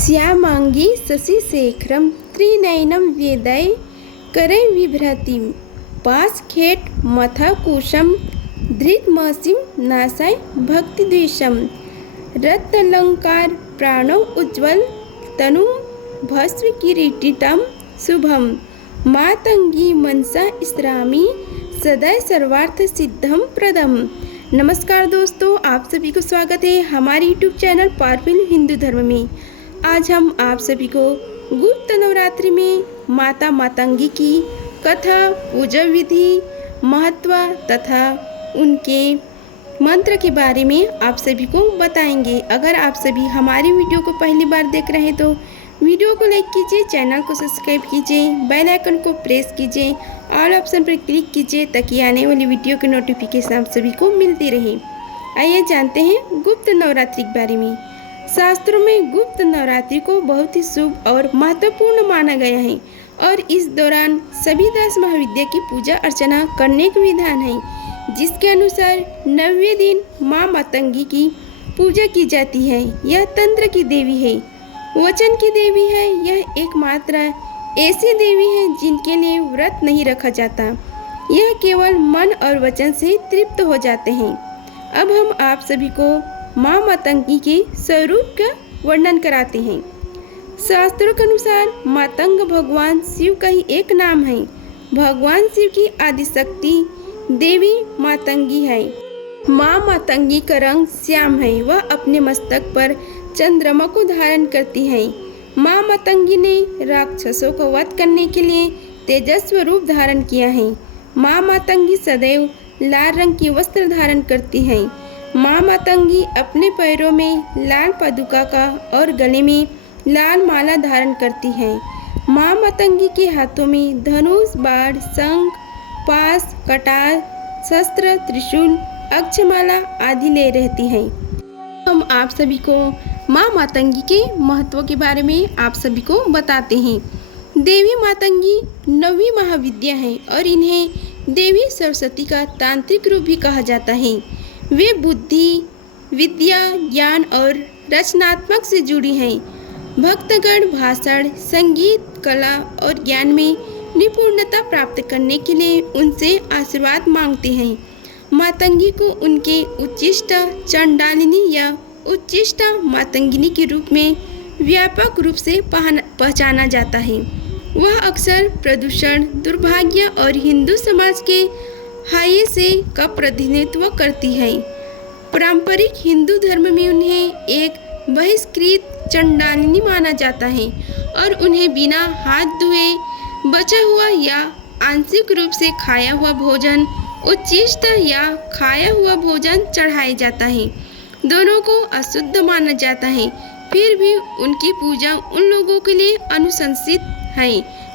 श्यामांगी शशिशेखरं त्रिनयनं वेदै करैर्बिभ्रतीं पाशखेट मथकुशं धृतमसिं नासाय भक्तिद्वेषं रत्नालंकार प्राणौ उज्ज्वल तनुं भस्मकिरीटितं शुभं मातंगी मनसा स्मरामि सदा सर्वार्थ सिद्धं प्रदम। नमस्कार दोस्तों, आप सभी को स्वागत है हमारे यूट्यूब चैनल पावरफुल हिंदू धर्म में। आज हम आप सभी को गुप्त नवरात्रि में माता मातंगी की कथा, पूजा विधि, महत्व तथा उनके मंत्र के बारे में आप सभी को बताएंगे। अगर आप सभी हमारी वीडियो को पहली बार देख रहे हैं तो वीडियो को लाइक कीजिए, चैनल को सब्सक्राइब कीजिए, बेल आइकन को प्रेस कीजिए, ऑल ऑप्शन पर क्लिक कीजिए ताकि आने वाली वीडियो की नोटिफिकेशन आप सभी को मिलती रहे। आइए जानते हैं गुप्त नवरात्रि के बारे में। शास्त्रों में गुप्त नवरात्रि को बहुत ही शुभ और महत्वपूर्ण माना गया है और इस दौरान सभी 10 महाविद्या की पूजा अर्चना करने का विधान है, जिसके अनुसार 9वें दिन माँ मातंगी की पूजा की जाती है। यह तंत्र की देवी है, वचन की देवी है। यह एकमात्र ऐसी देवी है जिनके लिए व्रत नहीं रखा जाता, यह केवल मन और वचन से तृप्त हो जाते हैं। अब हम आप सभी को माँ मातंगी के स्वरूप का वर्णन कराते हैं। शास्त्रों के अनुसार मातंग भगवान शिव का ही एक नाम है। भगवान शिव की आदिशक्ति देवी मातंगी है। माँ मातंगी का रंग श्याम है। वह अपने मस्तक पर चंद्रमा को धारण करती है। माँ मातंगी ने राक्षसों को वध करने के लिए तेजस्वी रूप धारण किया है। माँ मातंगी सदैव लाल रंग की वस्त्र धारण करती है। माँ मातंगी अपने पैरों में लाल पादुका का और गले में लाल माला धारण करती है। माँ मातंगी के हाथों में धनुष, बाण, शंख, पाश, कटार, शस्त्र, त्रिशूल, अक्षमाला आदि ले रहती है। हम आप सभी को माँ मातंगी के महत्व के बारे में आप सभी को बताते हैं। देवी मातंगी 9वीं महाविद्या है और इन्हें देवी सरस्वती का तांत्रिक रूप भी कहा जाता है। वे बुद्धि, विद्या, ज्ञान और रचनात्मक से जुड़ी हैं। भक्तगण भाषण, संगीत, कला और ज्ञान में निपुणता प्राप्त करने के लिए उनसे आशीर्वाद मांगते हैं। मातंगी को उनके उच्चिष्ट चंडालिनी या उच्चिष्ट मातंगिनी के रूप में व्यापक रूप से पहचाना जाता है। वह अक्सर प्रदूषण, दुर्भाग्य और हिंदू समाज के हाय से का प्रतिनिधित्व करती है। पारंपरिक हिंदू धर्म में उन्हें एक बहिष्कृत चंडालिनी माना जाता है और उन्हें बिना हाथ धोए बचा हुआ या आंशिक रूप से खाया हुआ भोजन, उच्चिष्ट या खाया हुआ भोजन चढ़ाया जाता है। दोनों को अशुद्ध माना जाता है। फिर भी उनकी पूजा उन लोगों के लिए अनुशंसित है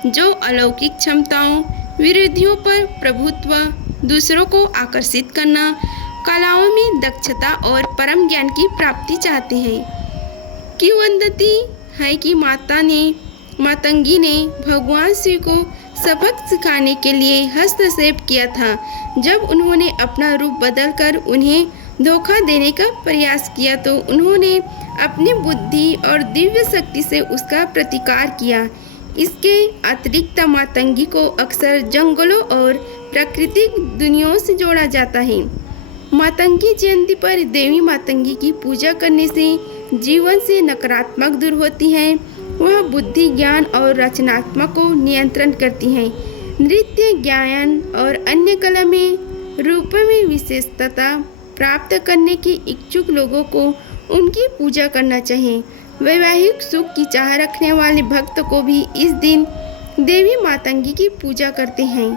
जो अलौकिक क्षमताओं, विरोधियों पर प्रभुत्व, दूसरों को आकर्षित करना, कलाओं में दक्षता और परम ज्ञान की प्राप्ति चाहते हैं। किंवदंती है कि मातंगी ने भगवान शिव को सबक सिखाने के लिए हस्तक्षेप किया था। जब उन्होंने अपना रूप बदलकर उन्हें धोखा देने का प्रयास किया तो उन्होंने अपनी बुद्धि और दिव्य शक्ति से उसका प्रतिकार किया। इसके अतिरिक्त मातंगी को अक्सर जंगलों और प्राकृतिक दुनियाओं से जोड़ा जाता है। मातंगी जयंती पर देवी मातंगी की पूजा करने से जीवन से नकारात्मक दूर होती है। वह बुद्धि, ज्ञान और रचनात्मक को नियंत्रण करती है। नृत्य, गायन और अन्य कला में रूप में विशेषता प्राप्त करने के इच्छुक लोगों को उनकी पूजा करना चाहिए। वैवाहिक सुख की चाह रखने वाले भक्त को भी इस दिन देवी मातंगी की पूजा करते हैं।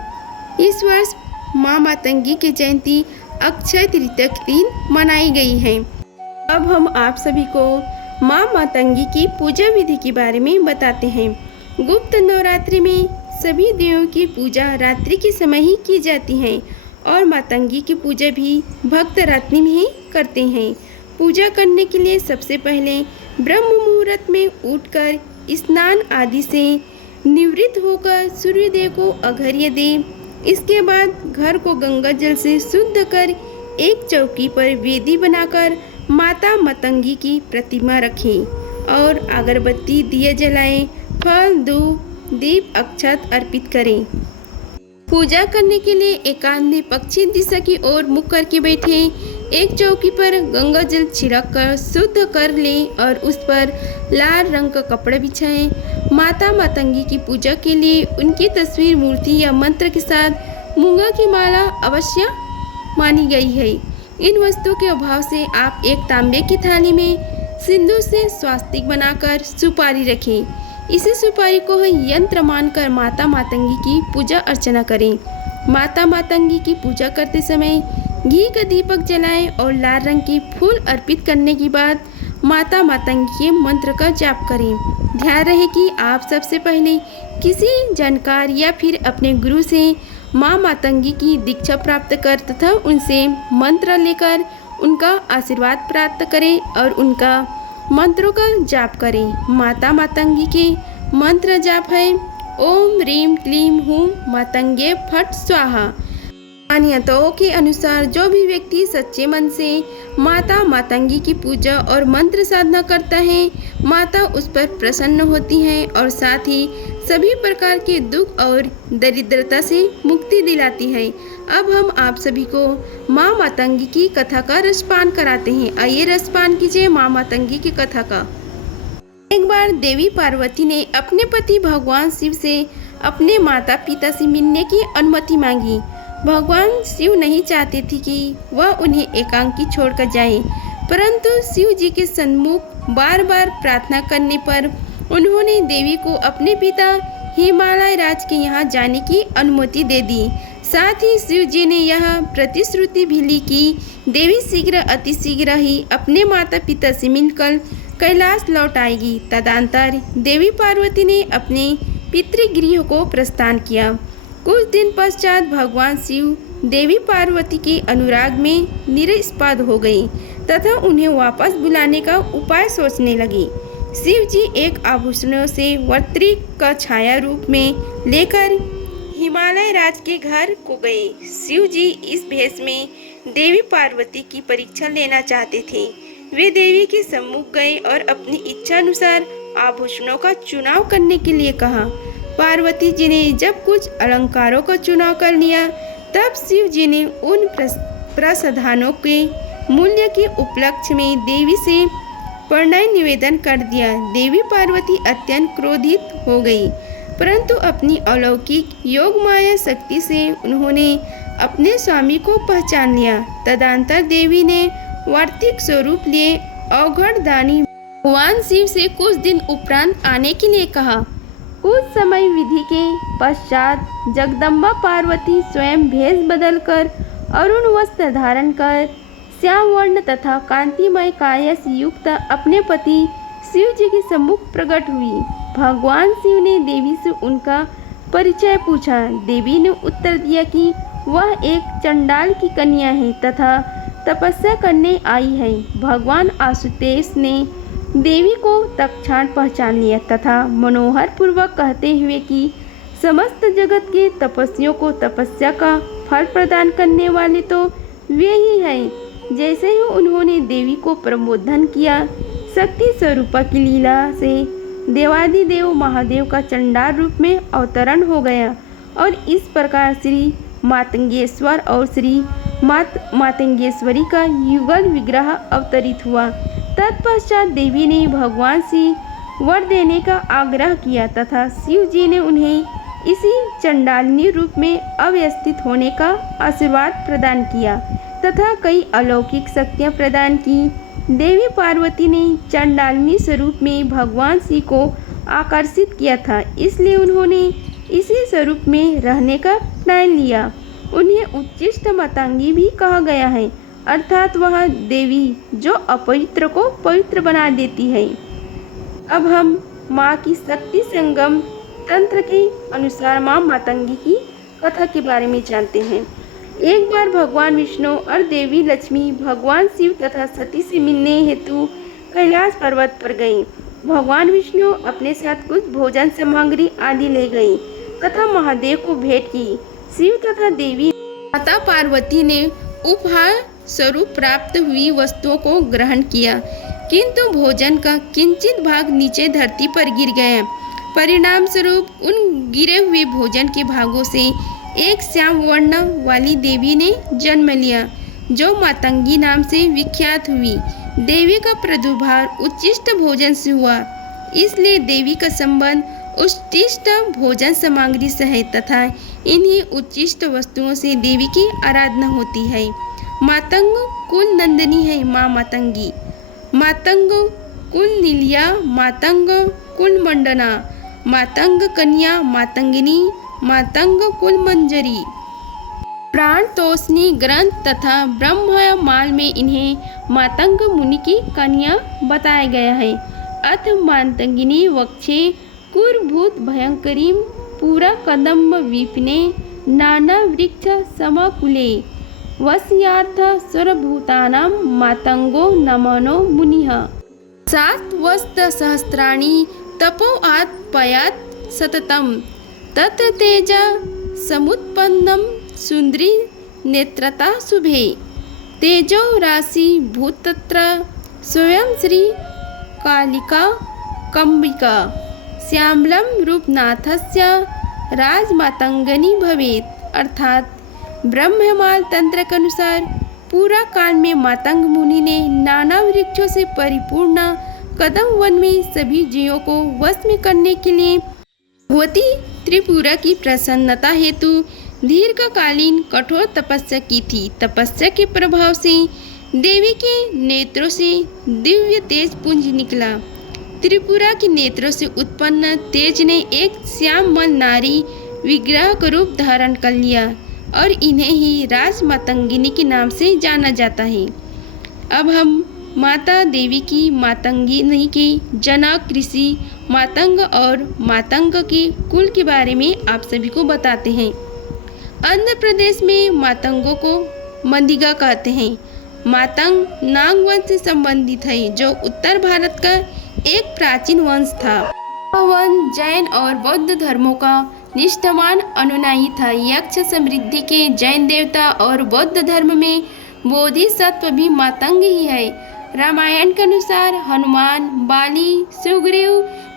इस वर्ष माँ मातंगी की जयंती अक्षय तृतीया के दिन मनाई गई है। अब हम आप सभी को माँ मातंगी की पूजा विधि के बारे में बताते हैं। गुप्त नवरात्रि में सभी देवों की पूजा रात्रि के समय ही की जाती है और मातंगी की पूजा भी भक्त रात्रि में ही करते हैं। पूजा करने के लिए सबसे पहले ब्रह्म मुहूर्त में उठकर स्नान आदि से निवृत्त होकर सूर्योदय को अर्घ्य दें। इसके बाद घर को गंगा जल से शुद्ध कर एक चौकी पर वेदी बनाकर माता मातंगी की प्रतिमा रखें और अगरबत्ती दिए जलाएं, फल दूब दीप अक्षत अर्पित करें। पूजा करने के लिए एकांत में पश्चिम दिशा की ओर मुख करके बैठे। एक चौकी पर गंगा जल छिड़क कर शुद्ध कर लें और उस पर लाल रंग का कपड़ा बिछाएं। माता मातंगी की पूजा के लिए उनकी तस्वीर, मूर्ति या मंत्र के साथ मूंगा की माला अवश्य मानी गई है। इन वस्तुओं के अभाव से आप एक तांबे की थाली में सिंदूर से स्वास्तिक बनाकर सुपारी रखें। इसी सुपारी को यंत्र मानकर माता मातंगी की पूजा अर्चना करें। माता मातंगी की पूजा करते समय घी का दीपक जलाएं और लाल रंग के फूल अर्पित करने के बाद माता मातंगी के मंत्र का जाप करें। ध्यान रहे कि आप सबसे पहले किसी जानकार या फिर अपने गुरु से माँ मातंगी की दीक्षा प्राप्त कर तथा उनसे मंत्र लेकर उनका आशीर्वाद प्राप्त करें और उनका मंत्रों का जाप करें। माता मातंगी के मंत्र जाप है ओम ह्रीम क्लीम हूँ मातंगे फट स्वाहा। मान्यताओं के अनुसार जो भी व्यक्ति सच्चे मन से माता मातंगी की पूजा और मंत्र साधना करता है, माता उस पर प्रसन्न होती है और साथ ही सभी प्रकार के दुख और दरिद्रता से मुक्ति दिलाती है। अब हम आप सभी को माँ मातंगी की कथा का रसपान कराते हैं। आइए रसपान कीजिए माँ मातंगी की कथा का। एक बार देवी पार्वती ने अपने पति भगवान शिव से अपने माता पिता से मिलने की अनुमति मांगी। भगवान शिव नहीं चाहते थे कि वह उन्हें एकांकी छोड़कर जाए, परंतु शिव जी के सन्मुख बार बार प्रार्थना करने पर उन्होंने देवी को अपने पिता हिमालय राज के यहाँ जाने की अनुमति दे दी। साथ ही शिव जी ने यह प्रतिश्रुति भी ली कि देवी शीघ्र अति शीघ्र ही अपने माता पिता से मिलकर कैलाश लौट आएगी। तदंतर देवी पार्वती ने अपने पितृगृह को प्रस्थान किया। कुछ दिन पश्चात भगवान शिव देवी पार्वती के अनुराग में निरुत्साह हो गए तथा उन्हें वापस बुलाने का उपाय सोचने लगे। शिव जी एक आभूषणों से वर्त्री का छाया रूप में लेकर हिमालय राज के घर को गए। शिव जी इस भेष में देवी पार्वती की परीक्षा लेना चाहते थे। वे देवी के सम्मुख गए और अपनी इच्छा अनुसार आभूषणों का चुनाव करने के लिए कहा। पार्वती जी ने जब कुछ अलंकारों का चुनाव कर लिया, तब शिव जी ने उन प्रसाधनों के मूल्य के उपलक्ष्य में देवी से प्रणय निवेदन कर दिया। देवी पार्वती अत्यंत क्रोधित हो गई, परंतु अपनी अलौकिक योग माया शक्ति से उन्होंने अपने स्वामी को पहचान लिया। तदंतर देवी ने वार्तिक स्वरूप लिए अवघड़ दानी भगवान शिव से कुछ दिन उपरांत आने के लिए कहा। कुछ समय विधि के पश्चात जगदम्बा पार्वती स्वयं भेष बदलकर अरुण वस्त्र धारण कर श्याम वर्ण तथा कांतिमय काया से युक्त अपने पति शिव जी के सम्मुख प्रकट हुई। भगवान शिव ने देवी से उनका परिचय पूछा। देवी ने उत्तर दिया कि वह एक चंडाल की कन्या है तथा तपस्या करने आई है। भगवान आशुतोष ने देवी को तत्क्षण पहचान लिया तथा मनोहर पूर्वक कहते हुए कि समस्त जगत के तपस्वियों को तपस्या का फल प्रदान करने वाले तो वे ही हैं। जैसे ही उन्होंने देवी को प्रबोधन किया, शक्ति स्वरूपा की लीला से देवादिदेव महादेव का चंडाल रूप में अवतरण हो गया और इस प्रकार श्री मातंगेश्वर और श्री मातंगेश्वरी का युगल विग्रह अवतरित हुआ। तत्पश्चात देवी ने भगवान से वर देने का आग्रह किया तथा शिव जी ने उन्हें इसी चंडालिनी रूप में अव्यवस्थित होने का आशीर्वाद प्रदान किया तथा कई अलौकिक शक्तियाँ प्रदान की। देवी पार्वती ने चंडालिनी स्वरूप में भगवान शिव को आकर्षित किया था, इसलिए उन्होंने इसी स्वरूप में रहने का प्रण लिया। उन्हें उच्चिष्ट मातंगी भी कहा गया है, अर्थात वह देवी जो अपवित्र को पवित्र बना देती है। अब हम माँ की शक्ति संगम तंत्र के अनुसार माँ मातंगी की कथा के बारे में जानते हैं। एक बार भगवान विष्णु और देवी लक्ष्मी भगवान शिव तथा सती से मिलने हेतु कैलाश पर्वत पर गए। भगवान विष्णु अपने साथ कुछ भोजन सामग्री आदि ले गए तथा महादेव को भेंट की। शिव तथा देवी माता पार्वती ने उपहार स्वरूप प्राप्त हुई वस्तुओं को ग्रहण किया। किंतु भोजन का किंचित भाग नीचे धरती पर गिर गया। परिणाम स्वरूप उन गिरे हुए भोजन के भागों से एक श्याम वर्ण वाली देवी ने जन्म लिया, जो मातंगी नाम से विख्यात हुई। देवी का प्रादुर्भाव उच्छिष्ट भोजन से हुआ, इसलिए देवी का संबंध उच्छिष्ट भोजन सामग्री से है तथा इन्हीं उच्छिष्ट वस्तुओं से देवी की आराधना होती है। मातंग कुल नंदिनी है माँ मातंगी। मातंग कुल नीलिया, मातंग कुल मंडना, मातंग कन्या मातंगिनी, मातंग कुल मंजरी। प्राण तोषनी ग्रंथ तथा ब्रह्ममाल में इन्हें मातंग मुनि की कन्या बताया गया है। अथ मातंगिनी वक्षे कुरभूत भयंकरीं पूरा कदम्ब विपिने नाना वृक्ष समकुले वस्यार्थ सर्वभूतानां मातंगो नमनो मुनिः। सात्वस्त सहस्राणि तपो आत्पयात् सततं तत्र तेज समुत्पन्नं सुंदरी नेत्रता शुभे तेजो राशि भूतत्र स्वयं श्री कालिका कंबिका श्यामलं रूपनाथस्य राजमातंगनी भवेत्। अर्थात ब्रह्ममाल तंत्र के अनुसार पूरा काल में मातंग मुनि ने नाना वृक्षों से परिपूर्ण कदम वन में सभी जीवों को वश में करने के लिए भगवती त्रिपुरा की प्रसन्नता हेतु दीर्घकालीन कठोर तपस्या की थी। तपस्या के प्रभाव से देवी के नेत्रों से दिव्य तेज पुंज निकला। त्रिपुरा के नेत्रों से उत्पन्न तेज ने एक श्यामल नारी विग्रह का रूप धारण कर लिया और इन्हें ही राजमातंगिनी के नाम से जाना जाता है। अब हम माता देवी की मातंगिनी के जनक ऋषि मातंग और मातंग के कुल के बारे में आप सभी को बताते हैं। आंध्र प्रदेश में मातंगों को मंदिगा कहते हैं। मातंग नाग वंश से संबंधित है, जो उत्तर भारत का एक प्राचीन वंश था। वंश जैन और बौद्ध धर्मों का निष्ठावान अनुयायी था। यक्ष समृद्धि के जैन देवता और बौद्ध धर्म में बोधिसत्व भी मातंग ही है। रामायण के अनुसार हनुमान, बाली, सुग्रीव,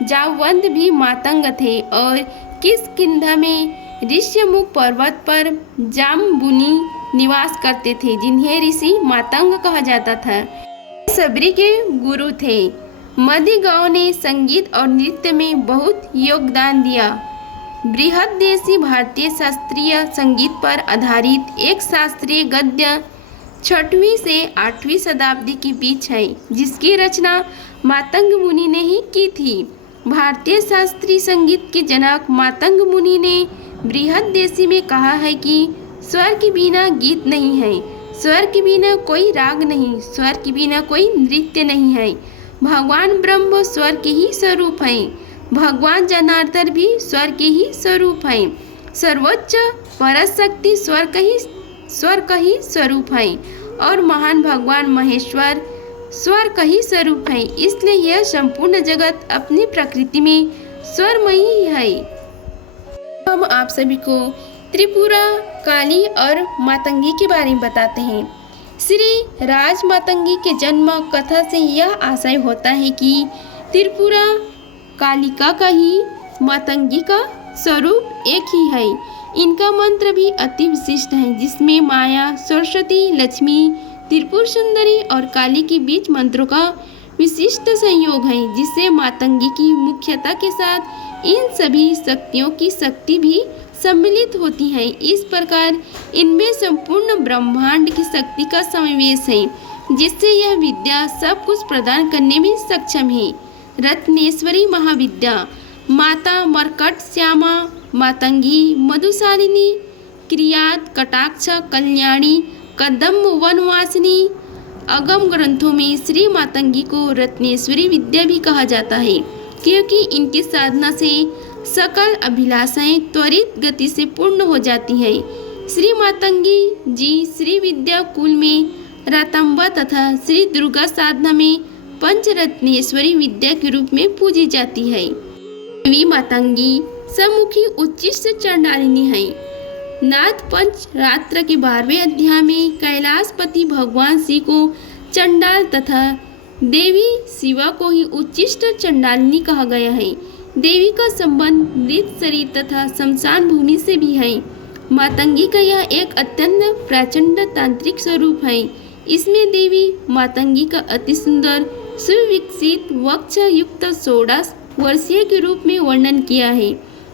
जावंत भी मातंग थे और किष्किंधा में ऋष्यमुख पर्वत पर जाम्बुनी निवास करते थे, जिन्हें ऋषि मातंग कहा जाता था। सबरी के गुरु थे। मध्य गांव ने संगीत और नृत्य में बहुत योगदान दिया। बृहदेशी भारतीय शास्त्रीय संगीत पर आधारित एक शास्त्रीय गद्य 6वीं से 8वीं शताब्दी के बीच है, जिसकी रचना मातंग मुनि ने ही की थी। भारतीय शास्त्रीय संगीत के जनक मातंग मुनि ने बृहदेशी में कहा है कि स्वर के बिना गीत नहीं है, स्वर के बिना कोई राग नहीं, स्वर के बिना कोई नृत्य नहीं है। भगवान ब्रह्म स्वर के ही स्वरूप है, भगवान जनार्दन भी स्वर के ही स्वरूप है। सर्वोच्च परशक्ति स्वर का ही स्वरूप है और महान भगवान महेश्वर स्वर का ही स्वरूप है। इसलिए यह संपूर्ण जगत अपनी प्रकृति में स्वरमयी है। हम आप सभी को त्रिपुरा, काली और मातंगी के बारे में बताते हैं। श्री राज मातंगी के जन्म कथा से यह आशय होता है कि त्रिपुरा कालिका का ही मातंगी का स्वरूप एक ही है। इनका मंत्र भी अति विशिष्ट है, जिसमें माया, सरस्वती, लक्ष्मी, त्रिपुर सुंदरी और काली के बीच मंत्रों का विशिष्ट संयोग है, जिससे मातंगी की मुख्यता के साथ इन सभी शक्तियों की शक्ति भी सम्मिलित होती है। इस प्रकार इनमें संपूर्ण ब्रह्मांड की शक्ति का समावेश है, जिससे यह विद्या सब कुछ प्रदान करने में सक्षम है। रत्नेश्वरी महाविद्या, माता मरकट श्यामा, मातंगी, मधुशालिनी, क्रियात, कटाक्ष, कल्याणी, कदम्ब वनवासिनी। अगम ग्रंथों में श्री मातंगी को रत्नेश्वरी विद्या भी कहा जाता है, क्योंकि इनकी साधना से सकल अभिलाषाएं त्वरित गति से पूर्ण हो जाती है। श्री मातंगी जी श्री विद्या कुल में रातंबा तथा श्री दुर्गा साधना में पंचरत्नेश्वरी विद्या के रूप में पूजी जाती है। देवी मातंगी सम्मुखी उच्चिष्ट चंडालिनी है। नाथ पंच रात्र के 12वें अध्याय में कैलाशपति भगवान शिव को चंडाल तथा देवी शिवा को ही उच्चिष्ट चंडालिनी कहा गया है। देवी का संबंध मृत शरीर तथा शमशान भूमि से भी है। मातंगी का यह एक अत्यंत प्रचंड तांत्रिक स्वरूप है। इसमें देवी मातंगी का अति सुंदर सुविकसित वक्ष युक्त 16 वर्षीय के रूप में वर्णन किया है।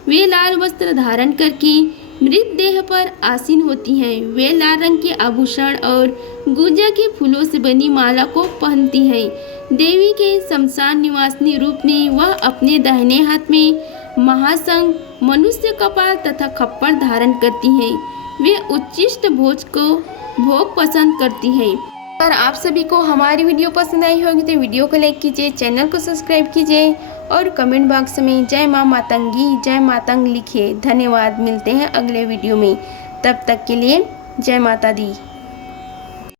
वे लाल वस्त्र धारण करके मृत देह पर आसीन होती हैं। वे लाल रंग के आभूषण और गुज्जा के फूलों से बनी माला को पहनती हैं। देवी के शमशान निवासिनी रूप में वह अपने दाहिने हाथ में महाशंख, मनुष्य कपाल तथा खप्पर धारण करती हैं। वे उच्चिष्ट भोग पसंद करती हैं। अगर आप सभी को हमारी वीडियो पसंद आई होगी तो वीडियो को लाइक कीजिए, चैनल को सब्सक्राइब कीजिए और कमेंट बॉक्स में जय मां मातंगी, जय मातंग लिखिए। धन्यवाद। मिलते हैं अगले वीडियो में, तब तक के लिए जय माता दी।